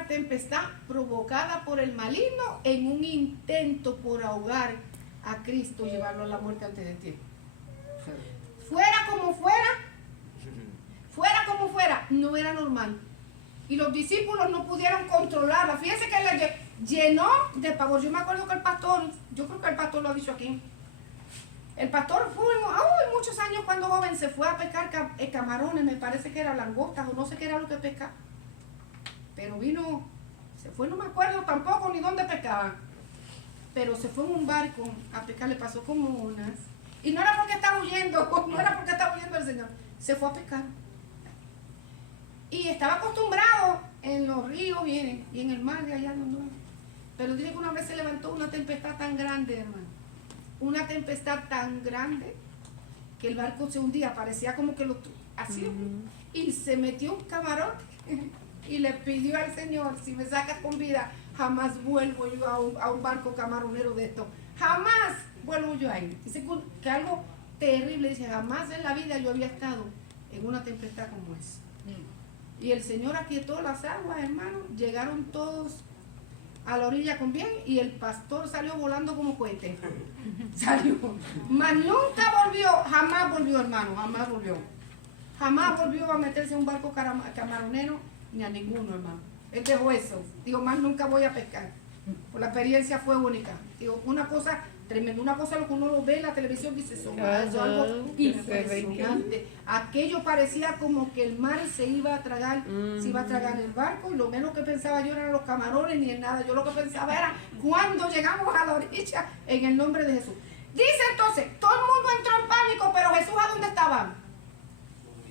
una tempestad provocada por el maligno en un intento por ahogar a Cristo y llevarlo a la muerte antes de tiempo. Fuera como fuera, no era normal. Y los discípulos no pudieron controlarla. Fíjense que le llenó de pavor. Yo me acuerdo que el pastor, yo creo que el pastor lo ha dicho aquí. El pastor fue muchos años cuando joven, se fue a pescar camarones, me parece que eran langostas o no sé qué era lo que pescaba. Pero vino, se fue, no me acuerdo tampoco ni dónde pescaba. Pero se fue en un barco a pescar, le pasó como unas. Y no era porque estaba huyendo, no era porque estaba huyendo el Señor. Se fue a pescar. Y estaba acostumbrado en los ríos y en el mar de allá donde. Pero dice que una vez se levantó una tempestad tan grande, hermano. Una tempestad tan grande que el barco se hundía, parecía como que lo hacía. Y se metió un camarón y le pidió al Señor, si me sacas con vida, jamás vuelvo yo a un barco camaronero de esto. Jamás vuelvo yo ahí. Dice que algo terrible, dice, jamás en la vida yo había estado en una tempestad como esa. Y el Señor aquietó las aguas, hermano, llegaron todos a la orilla con bien y el pastor salió volando como cohete. Salió. Mas nunca volvió, jamás volvió, hermano, jamás volvió. Jamás volvió a meterse en un barco camaronero ni a ninguno, hermano. Él dejó eso. Digo, más nunca voy a pescar. Pues la experiencia fue única. Digo, una cosa tremenda, una cosa lo que uno lo ve en la televisión dice, eso es algo impresionante. Aquello parecía como que el mar se iba a tragar, se iba a tragar el barco, y lo menos que pensaba yo eran los camarones ni en nada. Yo lo que pensaba era cuando llegamos a la orilla en el nombre de Jesús. Dice entonces, todo el mundo entró en pánico, pero Jesús ¿a dónde estaba?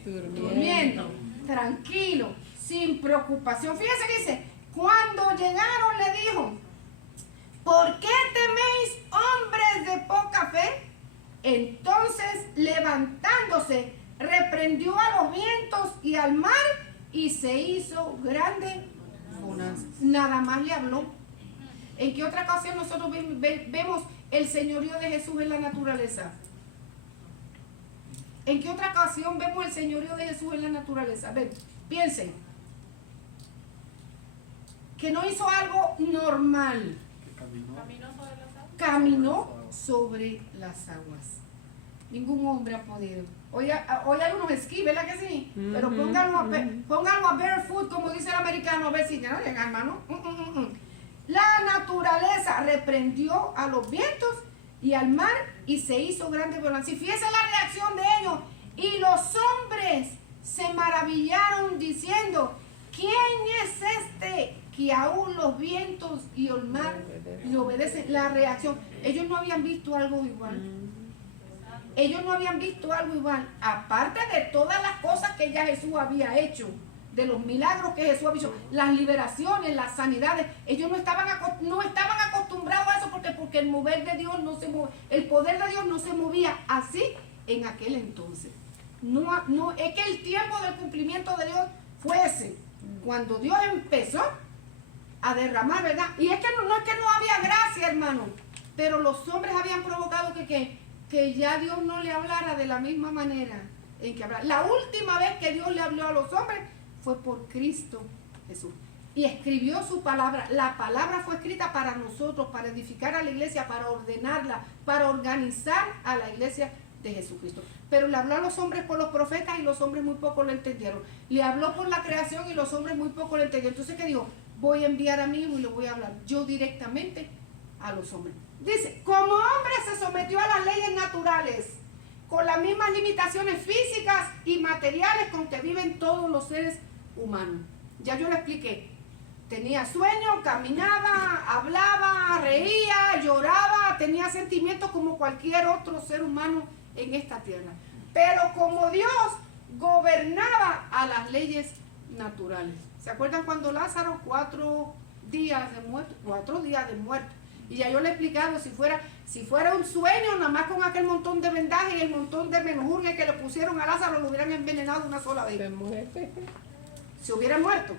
Durmiendo, tranquilo, sin preocupación. Fíjense que dice, cuando llegaron le dijo, ¿por qué teméis, hombres de poca fe? Entonces, levantándose, reprendió a los vientos y al mar y se hizo grande bonanza. Nada más le habló. ¿En qué otra ocasión nosotros vemos el señorío de Jesús en la naturaleza? ¿En qué otra ocasión vemos el señorío de Jesús en la naturaleza? Ven, piensen. Que no hizo algo normal. Caminó sobre las aguas. Ningún hombre ha podido. Hoy hay unos esquí, ¿verdad que sí? Pero pónganlo a barefoot, como dice el americano, a ver si no llegan, hermano. La naturaleza reprendió a los vientos y al mar y se hizo grande bonanza. Y fíjense la reacción de ellos. Y los hombres se maravillaron diciendo, ¿quién es este que aún los vientos y el mar le obedecen? La reacción. Ellos no habían visto algo igual. Ellos no habían visto algo igual. Aparte de todas las cosas que ya Jesús había hecho, de los milagros que Jesús había hecho, las liberaciones, las sanidades, ellos no estaban acostumbrados a eso porque el mover de Dios no se movía, el poder de Dios no se movía así en aquel entonces. No, es que el tiempo del cumplimiento de Dios fue ese, cuando Dios empezó a derramar, ¿verdad? Y es que no es que no había gracia, hermano, pero los hombres habían provocado que ya Dios no le hablara de la misma manera en que hablaba. La última vez que Dios le habló a los hombres fue por Cristo Jesús. Y escribió su palabra. La palabra fue escrita para nosotros, para edificar a la iglesia, para ordenarla, para organizar a la iglesia de Jesucristo. Pero le habló a los hombres por los profetas y los hombres muy poco lo entendieron. Le habló por la creación y los hombres muy poco lo entendieron. Entonces, ¿qué dijo? Voy a enviar a mi hijo y le voy a hablar yo directamente a los hombres. Dice, como hombre se sometió a las leyes naturales, con las mismas limitaciones físicas y materiales con que viven todos los seres humanos. Ya yo le expliqué. Tenía sueño, caminaba, hablaba, reía, lloraba, tenía sentimientos como cualquier otro ser humano en esta tierra. Pero como Dios gobernaba a las leyes naturales. ¿Se acuerdan cuando Lázaro 4 días de muerto? 4 días de muerto. Y ya yo le he explicado, si fuera un sueño, nada más con aquel montón de vendajes y el montón de menjurjes que le pusieron a Lázaro, lo hubieran envenenado una sola vez. Se hubiera muerto.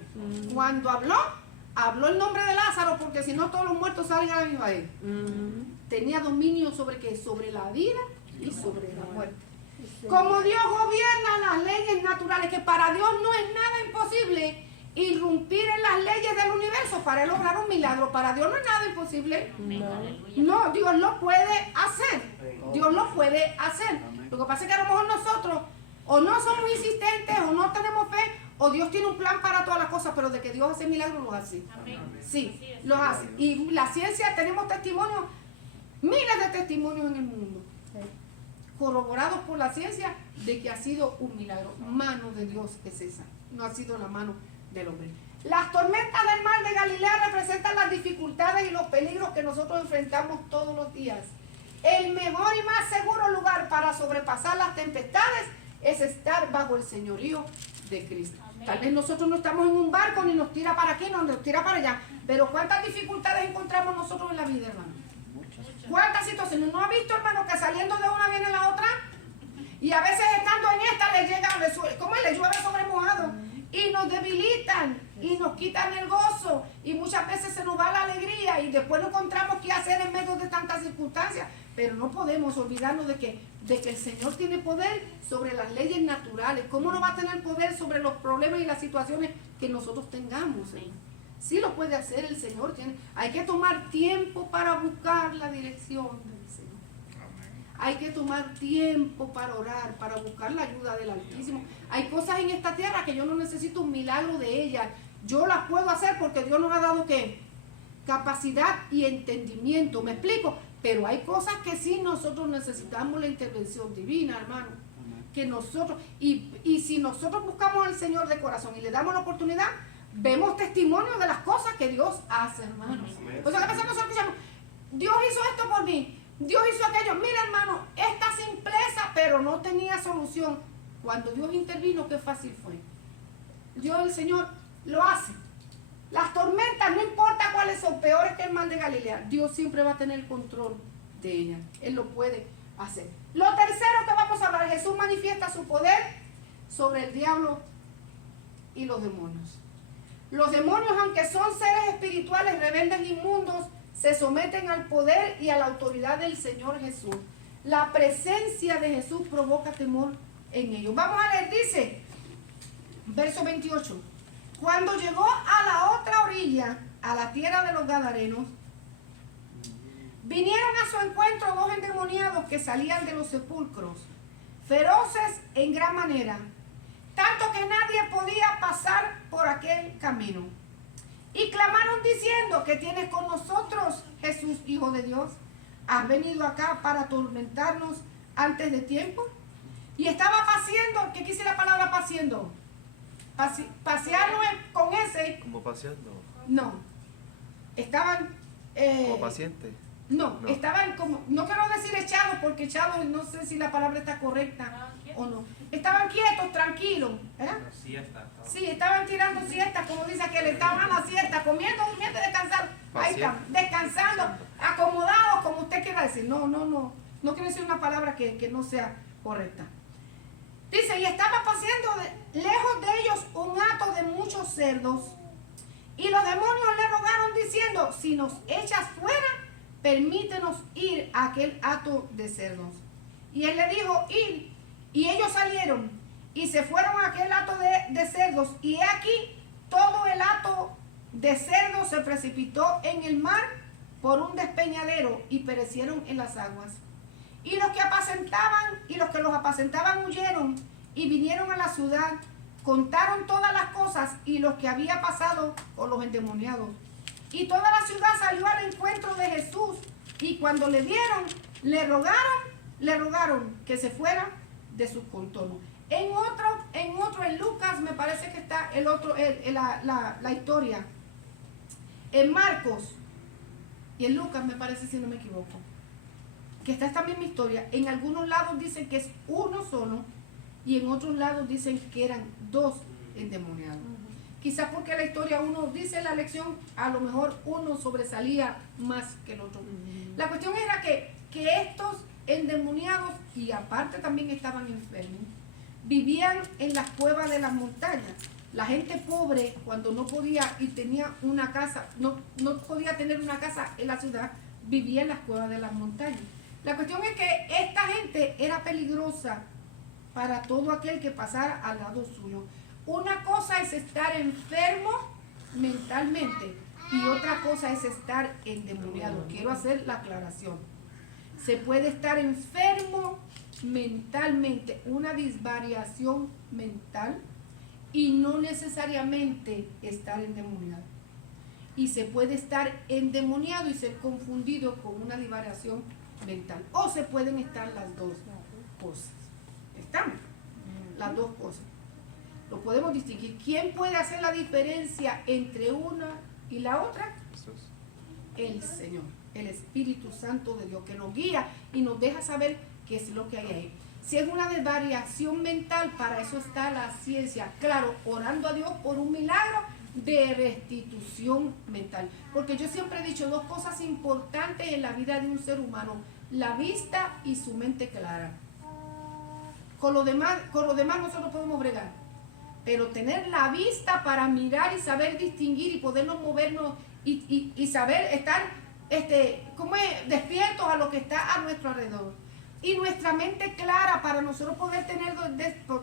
Cuando habló el nombre de Lázaro, porque si no todos los muertos salen a la viva él. Tenía dominio sobre qué, sobre la vida y sobre la muerte. Como Dios gobierna las leyes naturales, que para Dios no es nada imposible irrumpir en las leyes del universo para Él obrar un milagro. Para Dios no es nada imposible. No. No, Dios lo puede hacer. Dios lo puede hacer. Lo que pasa es que a lo mejor nosotros o no somos insistentes o no tenemos fe o Dios tiene un plan para todas las cosas, pero de que Dios hace milagros, los hace. Sí, los hace. Y la ciencia, tenemos testimonios, miles de testimonios en el mundo, corroborados por la ciencia de que ha sido un milagro. Mano de Dios es esa, no ha sido la mano del hombre. Las tormentas del mar de Galilea representan las dificultades y los peligros que nosotros enfrentamos todos los días. El mejor y más seguro lugar para sobrepasar las tempestades es estar bajo el señorío de Cristo. Amén. Tal vez nosotros no estamos en un barco, ni nos tira para aquí, ni nos tira para allá, pero ¿cuántas dificultades encontramos nosotros en la vida, hermano? ¿Cuántas situaciones? ¿No ha visto, hermano, que saliendo de una viene la otra? Y a veces estando en esta le llega, ¿cómo le llueve sobre mojado? Y nos debilitan y nos quitan el gozo y muchas veces se nos va la alegría y después no encontramos qué hacer en medio de tantas circunstancias. Pero no podemos olvidarnos de que el Señor tiene poder sobre las leyes naturales. ¿Cómo no va a tener poder sobre los problemas y las situaciones que nosotros tengamos? Sí lo puede hacer el Señor. Hay que tomar tiempo para buscar la dirección del Señor. Hay que tomar tiempo para orar, para buscar la ayuda del Altísimo. Hay cosas en esta tierra que yo no necesito un milagro de ellas. Yo las puedo hacer porque Dios nos ha dado ¿qué? Capacidad y entendimiento. ¿Me explico? Pero hay cosas que sí nosotros necesitamos la intervención divina, hermano. Que nosotros, y si nosotros buscamos al Señor de corazón y le damos la oportunidad, vemos testimonio de las cosas que Dios hace, hermano. O sea, ¿qué pasa? Nosotros escuchamos, Dios hizo esto por mí, Dios hizo aquello. Mira, hermano, esta simpleza, pero no tenía solución. Cuando Dios intervino, qué fácil fue. Dios, el Señor, lo hace. Las tormentas, no importa cuáles son, peores que el mar de Galilea, Dios siempre va a tener el control de ellas. Él lo puede hacer. Lo tercero que vamos a hablar, Jesús manifiesta su poder sobre el diablo y los demonios. Los demonios, aunque son seres espirituales, rebeldes, inmundos, se someten al poder y a la autoridad del Señor Jesús. La presencia de Jesús provoca temor en ellos. Vamos a leer, dice, verso 28. Cuando llegó a la otra orilla, a la tierra de los Gadarenos, vinieron a su encuentro dos endemoniados que salían de los sepulcros, feroces en gran manera, tanto que nadie podía pasar por aquel camino. Y clamaron diciendo, ¿qué tienes con nosotros, Jesús, Hijo de Dios? ¿Has venido acá para atormentarnos antes de tiempo? Y estaba paseando, ¿qué quise la palabra paseando? Pasearlo con ese. Como paseando. No. Estaban. Como paciente. No, estaban como. No quiero decir echados, porque echados no sé si la palabra está correcta o no. Estaban quietos, tranquilos. Sí, estaban tirando siestas, como dice que le estaban a la siesta, comiendo, durmiendo, descansando. Ahí están, descansando, acomodados, como usted quiera decir. No. No quiero decir una palabra que no sea correcta. Dice, y estaba paseando lejos de ellos un hato de muchos cerdos. Y los demonios le rogaron diciendo, si nos echas fuera, permítenos ir a aquel hato de cerdos. Y él le dijo, id. Y ellos salieron y se fueron a aquel hato de cerdos. Y he aquí, todo el hato de cerdos se precipitó en el mar por un despeñadero y perecieron en las aguas. Y los que los apacentaban huyeron y vinieron a la ciudad, contaron todas las cosas y lo que había pasado con los endemoniados. Y toda la ciudad salió al encuentro de Jesús, y cuando le vieron, le rogaron que se fuera de sus contornos. En Lucas me parece que está la historia. En Marcos y en Lucas me parece, si no me equivoco, que está esta misma historia. En algunos lados dicen que es uno solo y en otros lados dicen que eran dos endemoniados. Quizás porque la historia uno dice la lección, a lo mejor uno sobresalía más que el otro. La cuestión era que estos endemoniados, y aparte también estaban enfermos, vivían en las cuevas de las montañas. La gente pobre, cuando no podía y tenía una casa, no podía tener una casa en la ciudad, vivía en las cuevas de las montañas. La cuestión es que esta gente era peligrosa para todo aquel que pasara al lado suyo. Una cosa es estar enfermo mentalmente y otra cosa es estar endemoniado. Quiero hacer la aclaración. Se puede estar enfermo mentalmente, una disvariación mental, y no necesariamente estar endemoniado. Y se puede estar endemoniado y ser confundido con una disvariación mental. O se pueden estar las dos cosas. ¿Están? Las dos cosas. Lo podemos distinguir. ¿Quién puede hacer la diferencia entre una y la otra? Jesús. El Señor, el Espíritu Santo de Dios, que nos guía y nos deja saber qué es lo que hay ahí. Si es una desvariación mental, para eso está la ciencia. Claro, orando a Dios por un milagro de restitución mental. Porque yo siempre he dicho dos cosas importantes en la vida de un ser humano: la vista y su mente clara. Con lo demás nosotros podemos bregar. Pero tener la vista para mirar y saber distinguir y podernos movernos y saber estar despiertos a lo que está a nuestro alrededor. Y nuestra mente clara para nosotros poder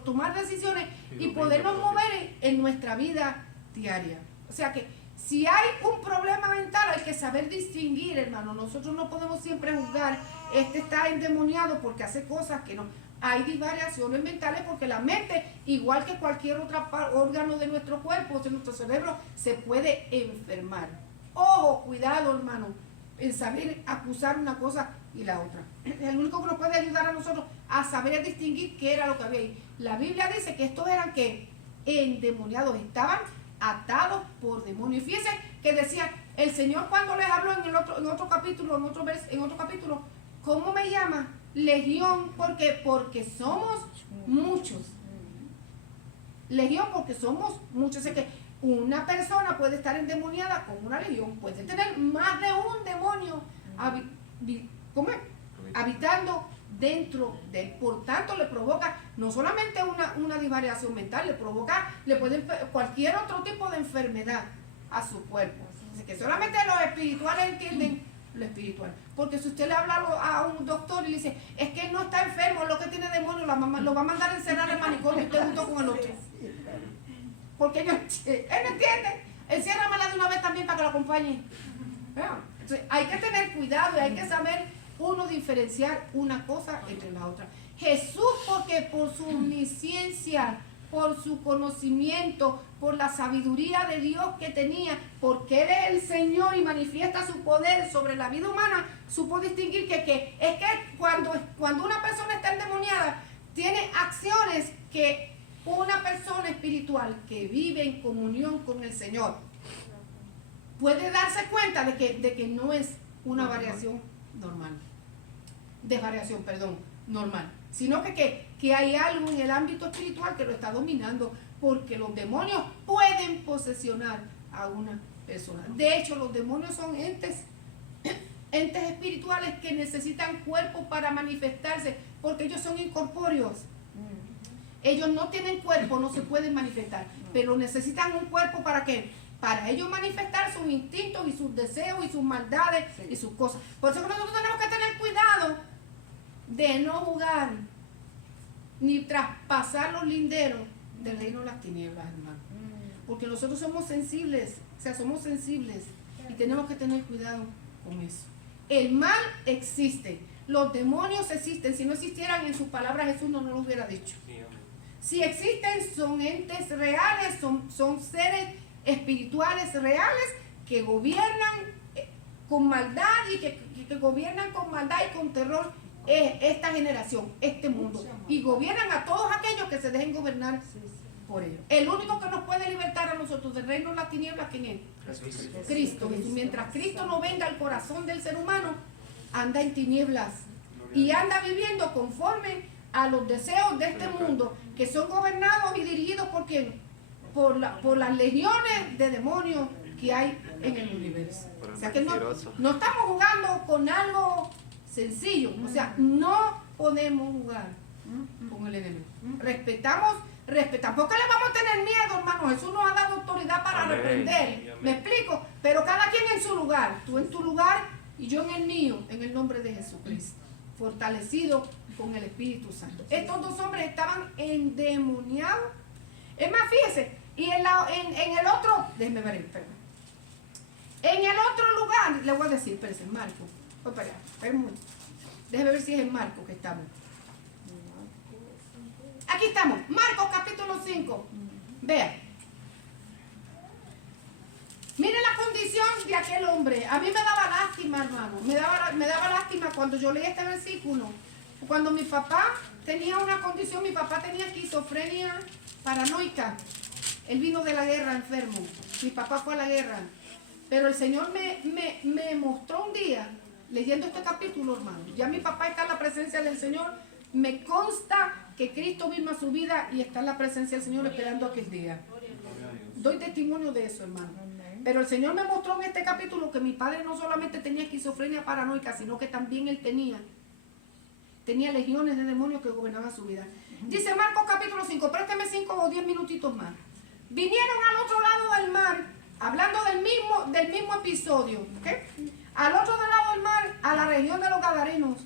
tomar decisiones y podernos mover en nuestra vida diaria. O sea que si hay un problema mental hay que saber distinguir, hermano. Nosotros no podemos siempre juzgar, está endemoniado porque hace cosas que no. Hay disvariaciones mentales porque la mente, igual que cualquier otro órgano de nuestro cuerpo, de nuestro cerebro, se puede enfermar. Ojo, cuidado, hermano, en saber acusar una cosa y la otra. El único que nos puede ayudar a nosotros a saber distinguir qué era lo que había ahí. La Biblia dice que estos eran ¿qué? Endemoniados, estaban atados por demonios. Y fíjense que decía el Señor cuando les habló en otro capítulo, ¿cómo me llama? Legión, porque somos muchos. Legión porque somos muchos. O sea que una persona puede estar endemoniada con una legión, puede tener más de un demonio habitando dentro de él. Por tanto, le provoca no solamente una disvariación mental, le puede cualquier otro tipo de enfermedad a su cuerpo. Así que solamente los espirituales entienden lo espiritual. Porque si usted le habla a un doctor y le dice, es que él no está enfermo, es lo que tiene demonio, lo va a mandar a encerrar en el manicomio y usted junto con el otro. Porque él no entiende. Enciérramela de una vez también para que lo acompañe. Entonces, hay que tener cuidado y hay que saber uno diferenciar una cosa entre la otra. Jesús, porque por su omnisciencia, por su conocimiento, por la sabiduría de Dios que tenía, porque Él es el Señor y manifiesta su poder sobre la vida humana, supo distinguir que es que cuando una persona está endemoniada, tiene acciones que una persona espiritual que vive en comunión con el Señor puede darse cuenta de que no es una variación normal, desvariación, normal, sino que hay algo en el ámbito espiritual que lo está dominando, porque los demonios pueden posesionar a una persona. De hecho, los demonios son entes espirituales que necesitan cuerpo para manifestarse, porque ellos son incorpóreos. Ellos no tienen cuerpo, no se pueden manifestar, pero necesitan un cuerpo ¿para qué? Para ellos manifestar sus instintos y sus deseos y sus maldades y sus cosas. Por eso nosotros tenemos que tener cuidado de no jugar ni traspasar los linderos del reino de las tinieblas, hermano. Porque nosotros somos sensibles, y tenemos que tener cuidado con eso. El mal existe, los demonios existen. Si no existieran, en sus palabras Jesús no nos lo hubiera dicho. Si existen, son entes reales, son seres espirituales reales que gobiernan con maldad y que gobiernan con maldad y con terror esta generación, este mundo, y gobiernan a todos aquellos que se dejen gobernar por ellos. El único que nos puede libertar a nosotros del reino de las tinieblas, ¿quién es? Cristo. Y mientras Cristo no venga al corazón del ser humano, anda en tinieblas y anda viviendo conforme a los deseos de este mundo, que son gobernados y dirigidos ¿por quién? Por las legiones de demonios que hay en el universo. O sea que no estamos jugando con algo sencillo. O sea, no podemos jugar con el enemigo. Respetamos, ¿por qué le vamos a tener miedo, hermano? Jesús nos ha dado autoridad para reprender. ¿Me explico? Pero cada quien en su lugar. Tú en tu lugar y yo en el mío, en el nombre de Jesucristo. Fortalecido con el Espíritu Santo. Estos dos hombres estaban endemoniados. Es más, fíjese, y en el otro, déjeme ver, perdón. En el otro lugar, le voy a decir, espérese, Marco. Oh, espera un momento. Déjeme ver si es en Marco que estamos. Aquí estamos, Marcos capítulo 5. Vea. Mire la condición de aquel hombre. A mí me daba lástima, hermano. Me daba lástima cuando yo leí este versículo. Cuando mi papá tenía una condición, mi papá tenía esquizofrenia paranoica. Él vino de la guerra enfermo. Mi papá fue a la guerra. Pero el Señor me mostró un día, leyendo este capítulo, hermano. Ya mi papá está en la presencia del Señor. Me consta que Cristo vino a su vida y está en la presencia del Señor esperando aquel día. Doy testimonio de eso, hermano. Pero el Señor me mostró en este capítulo que mi padre no solamente tenía esquizofrenia paranoica, sino que también él tenía legiones de demonios que gobernaban su vida. Dice Marcos capítulo 5, présteme 5 o 10 minutitos más. Vinieron al otro lado del mar, hablando del mismo episodio, ¿okay? Al otro lado del mar, a la región de los Gadarenos.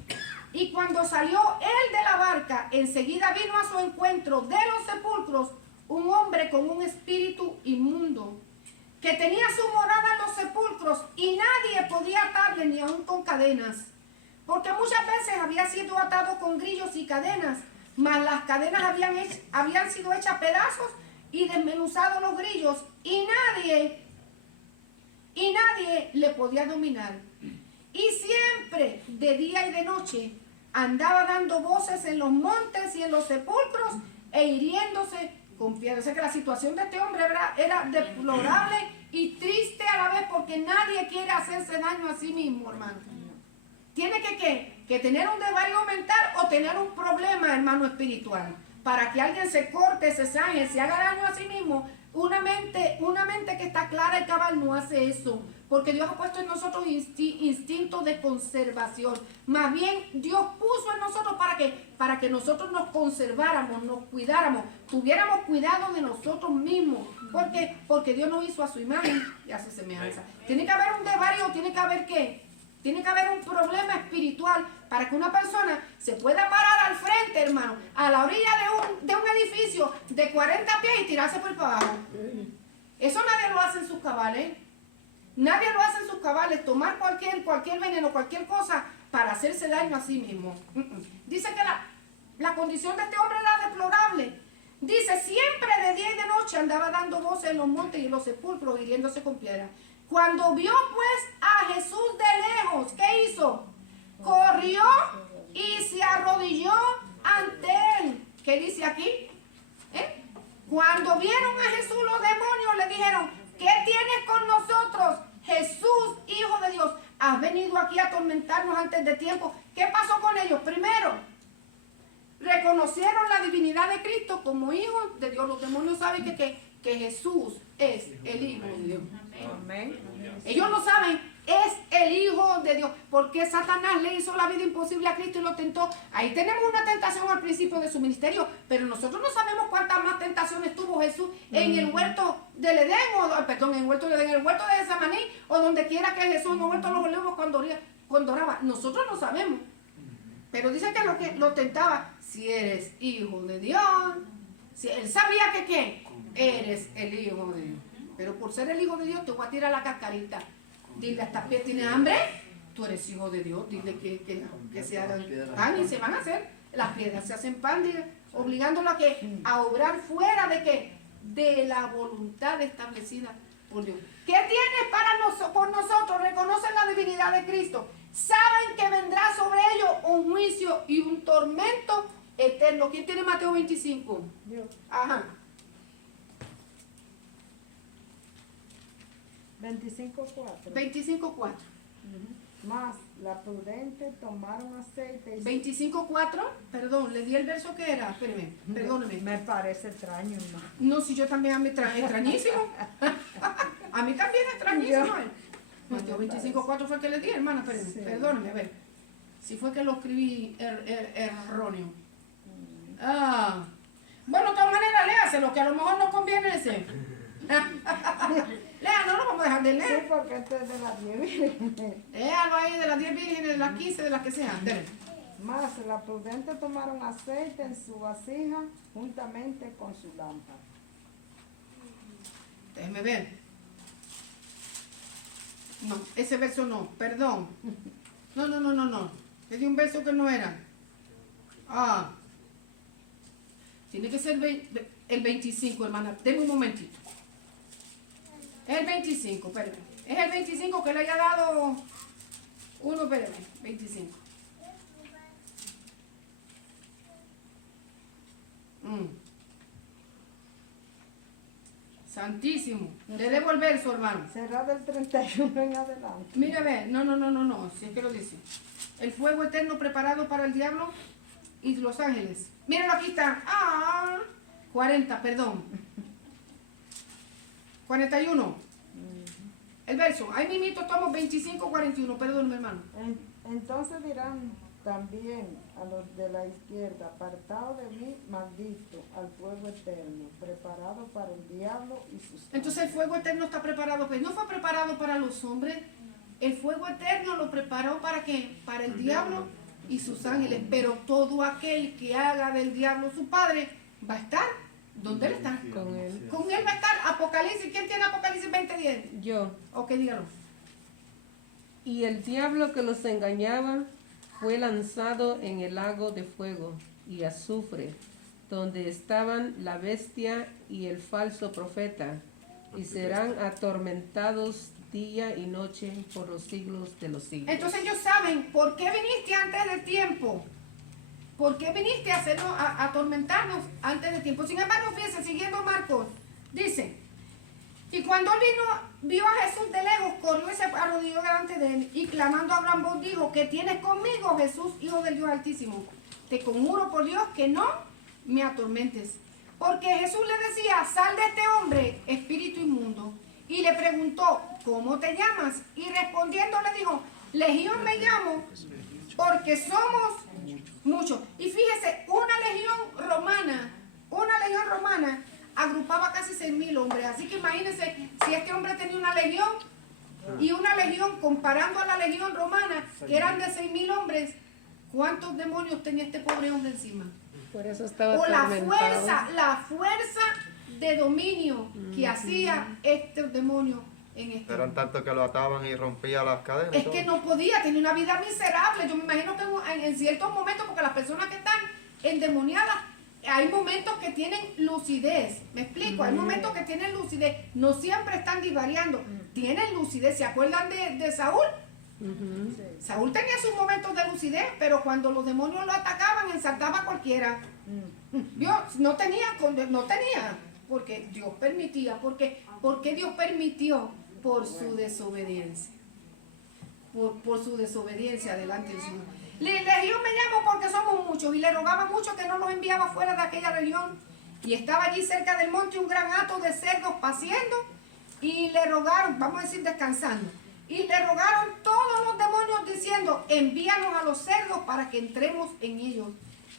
Y cuando salió él de la barca, enseguida vino a su encuentro de los sepulcros un hombre con un espíritu inmundo, que tenía su morada en los sepulcros, y nadie podía atarle ni aun con cadenas, porque muchas veces había sido atado con grillos y cadenas, mas las cadenas habían sido hechas pedazos y desmenuzados los grillos, y nadie le podía dominar. Y siempre, de día y de noche, andaba dando voces en los montes y en los sepulcros e hiriéndose con piedras. O sea que la situación de este hombre era deplorable y triste a la vez, porque nadie quiere hacerse daño a sí mismo, hermano. Tiene que tener un desvarío mental o tener un problema, hermano, espiritual, para que alguien se corte, se sane, se haga daño a sí mismo. Una mente que está clara y cabal no hace eso, porque Dios ha puesto en nosotros instinto de conservación. Más bien Dios puso en nosotros para que nosotros nos conserváramos, nos cuidáramos, tuviéramos cuidado de nosotros mismos. Porque Dios nos hizo a su imagen y a su semejanza. Tiene que haber un desvarío, tiene que haber ¿qué? Tiene que haber un problema espiritual para que una persona se pueda parar al frente, hermano, a la orilla de un edificio de 40 pies y tirarse por para abajo. Eso nadie lo hace en sus cabales. Nadie lo hace en sus cabales, tomar cualquier veneno, cualquier cosa para hacerse daño a sí mismo. Dice que la condición de este hombre era deplorable. Dice, siempre de día y de noche andaba dando voces en los montes y en los sepulcros, hiriéndose con piedras. Cuando vio pues a Jesús de lejos, ¿qué hizo? Corrió y se arrodilló ante él. ¿Qué dice aquí? Cuando vieron a Jesús, los demonios le dijeron, ¿qué tienes con nosotros, Jesús, Hijo de Dios? ¿Has venido aquí a atormentarnos antes de tiempo? ¿Qué pasó con ellos? Primero, reconocieron la divinidad de Cristo como Hijo de Dios. Los demonios saben que Jesús es el Hijo de Dios. Amén. Ellos lo saben, es el Hijo de Dios, porque Satanás le hizo la vida imposible a Cristo y lo tentó. Ahí tenemos una tentación al principio de su ministerio, pero nosotros no sabemos cuántas más tentaciones tuvo Jesús en el huerto del Edén, en el huerto de Getsemaní, o donde quiera que Jesús, en el huerto de los olivos cuando oraba. Nosotros no sabemos, pero dice que lo tentaba. Si eres hijo de Dios, si él sabía que ¿qué? Eres el Hijo de Dios. Pero por ser el Hijo de Dios te voy a tirar la cascarita. Dile a esta piedra, ¿tiene hambre? Tú eres hijo de Dios. Dile que se hagan pan y se van a hacer. Las piedras se hacen pan, dile, obligándolo a obrar fuera de ¿qué? De la voluntad establecida por Dios. ¿Qué tienes por nosotros? Reconocen la divinidad de Cristo. Saben que vendrá sobre ellos un juicio y un tormento eterno. ¿Quién tiene Mateo 25? Dios. Ajá. 25:4. 25:4. Más la prudente tomaron aceite y 25:4, perdón, le di el verso que era, espérame, perdóneme. me parece extraño, hermano. No, si yo también a mí extrañísimo. A mí también extrañísimo. Mateo 25:4 fue el que le di, hermana, espérame, Sí. perdóneme, a ver. Si fue que lo escribí erróneo. Ah. Bueno, de todas maneras, léaselo, que a lo mejor no conviene ese. Lea, no lo vamos a dejar de Sí, leer. porque esto es de las 10 vírgenes. Léalo ahí de las 10 vírgenes, de las 15, de las que sean. Dele. Más la prudente tomaron aceite en su vasija juntamente con su lámpara. Déjeme ver. No, ese verso no, perdón. No. Le di un verso que no era. Tiene que ser el 25, hermana. Deme un momentito. Es el 25, espérame. Es el 25 que le haya dado uno, espérame, 25. Santísimo. Le debo el verso, hermano. Será del 31 en adelante. Mire, ve, no, si es que lo dice. El fuego eterno preparado para el diablo y los ángeles. Mírenlo, aquí está. 40, perdón. 41. El verso. Ahí mismito tomo 25, 41. Perdón, mi hermano. Entonces dirán también a los de la izquierda, apartado de mí, maldito, al fuego eterno, preparado para el diablo y sus ángeles. Entonces el fuego eterno está preparado, pues no fue preparado para los hombres. El fuego eterno lo preparó para qué? Para el diablo y sus ángeles. Pero todo aquel que haga del diablo su padre va a estar. ¿Dónde él está? Con él. Con él va a estar. Apocalipsis. ¿Quién tiene Apocalipsis 20:10? Yo. Ok, dígalo. Y el diablo que los engañaba fue lanzado en el lago de fuego y azufre, donde estaban la bestia y el falso profeta, y serán atormentados día y noche por los siglos de los siglos. Entonces ellos saben por qué viniste antes del tiempo. ¿Por qué viniste a atormentarnos antes del tiempo? Sin embargo, fíjense, siguiendo Marcos, dice, y cuando él vio a Jesús de lejos, corrió y se arrodilló delante de él, y clamando a gran voz dijo, ¿qué tienes conmigo, Jesús, Hijo del Dios Altísimo? Te conjuro por Dios que no me atormentes. Porque Jesús le decía, sal de este hombre, espíritu inmundo. Y le preguntó, ¿cómo te llamas? Y respondiendo le dijo, Legión me llamo, porque somos muchos. Y fíjese, una legión romana agrupaba casi 6,000 hombres. Así que imagínense, si este hombre tenía una legión, y una legión comparando a la legión romana, que eran de 6,000 hombres, ¿cuántos demonios tenía este pobre hombre encima? Por eso estaba O la atormentado. fuerza de dominio que hacía este demonio en este Eran hombre. tantos que lo ataban y rompía las cadenas. Es que no podía, tenía una vida miserable. Yo me imagino que en ciertos momentos, porque las personas que están endemoniadas, hay momentos que tienen lucidez. ¿Me explico? Hay momentos que tienen lucidez. No siempre están divariando. Tienen lucidez. ¿Se acuerdan de Saúl? Sí. Saúl tenía sus momentos de lucidez, pero cuando los demonios lo atacaban, ensaltaba a cualquiera. Dios no tenía, porque Dios permitía. ¿Por qué Dios permitió? Por su desobediencia. Por su desobediencia delante del Señor. Legión me llamo porque somos muchos, y le rogaba mucho que no los enviaba fuera de aquella región. Y estaba allí cerca del monte un gran hato de cerdos paciendo, y le rogaron, vamos a decir descansando, y le rogaron todos los demonios diciendo, envíanos a los cerdos para que entremos en ellos.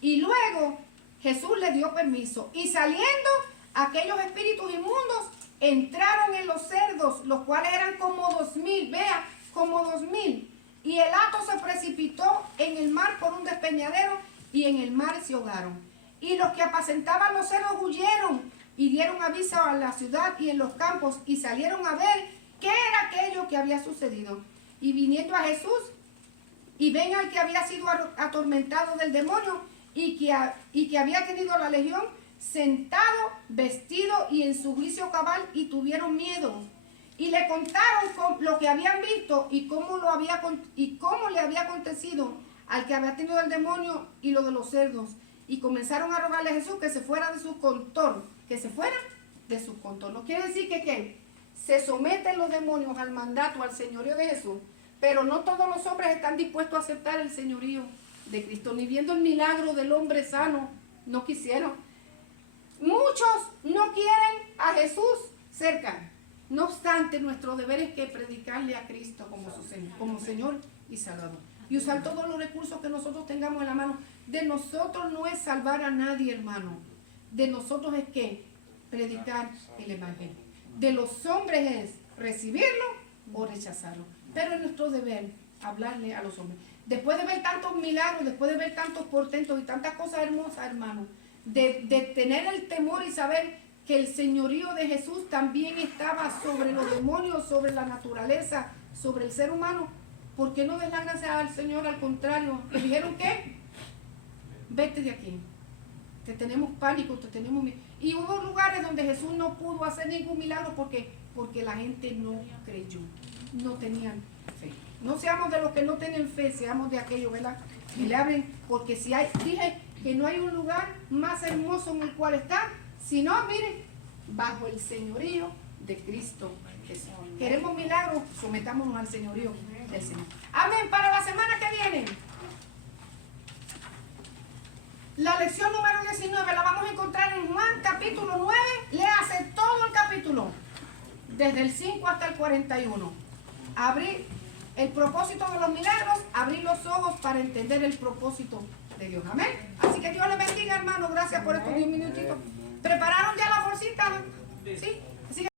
Y luego Jesús le dio permiso, y saliendo aquellos espíritus inmundos entraron en los cerdos, los cuales eran como 2,000, vea, como 2,000. Y el hato se precipitó en el mar por un despeñadero, y en el mar se ahogaron. Y los que apacentaban los cerdos huyeron y dieron aviso a la ciudad y en los campos, y salieron a ver qué era aquello que había sucedido. Y viniendo a Jesús, y ven al que había sido atormentado del demonio, y que había tenido la legión, sentado, vestido y en su juicio cabal, y tuvieron miedo. Y le contaron lo que habían visto y cómo le había acontecido al que había tenido el demonio y lo de los cerdos. Y comenzaron a rogarle a Jesús que se fuera de su contorno. Que se fuera de su contorno. Quiere decir que se someten los demonios al mandato, al señorío de Jesús. Pero no todos los hombres están dispuestos a aceptar el señorío de Cristo. Ni viendo el milagro del hombre sano, no quisieron. Muchos no quieren a Jesús cerca. No obstante, nuestro deber es que predicarle a Cristo como Señor y Salvador. Y usar todos los recursos que nosotros tengamos en la mano. De nosotros no es salvar a nadie, hermano. De nosotros es que predicar el Evangelio. De los hombres es recibirlo o rechazarlo. Pero es nuestro deber hablarle a los hombres. Después de ver tantos milagros, después de ver tantos portentos y tantas cosas hermosas, hermano, de tener el temor y saber que el señorío de Jesús también estaba sobre los demonios, sobre la naturaleza sobre el ser humano, ¿por qué no des la gracia al Señor? Al contrario, le dijeron que vete de aquí, te tenemos pánico, te tenemos miedo. Y hubo lugares donde Jesús no pudo hacer ningún milagro porque la gente no creyó, no tenían fe. No seamos de los que no tienen fe, seamos de aquellos, ¿verdad? Que le abren, porque si hay, dije que no hay un lugar más hermoso en el cual estar, sino, miren, bajo el señorío de Cristo Jesús. Queremos milagros, sometámonos al señorío del Señor. Amén. Para la semana que viene, la lección número 19 la vamos a encontrar en Juan capítulo 9. Léase todo el capítulo, desde el 5 hasta el 41. Abrir el propósito de los milagros, abrir los ojos para entender el propósito de Dios. Amén. Así que Dios les bendiga, hermano. Gracias por estos 10 minutitos. ¿Prepararon ya la bolsita? ¿Sí?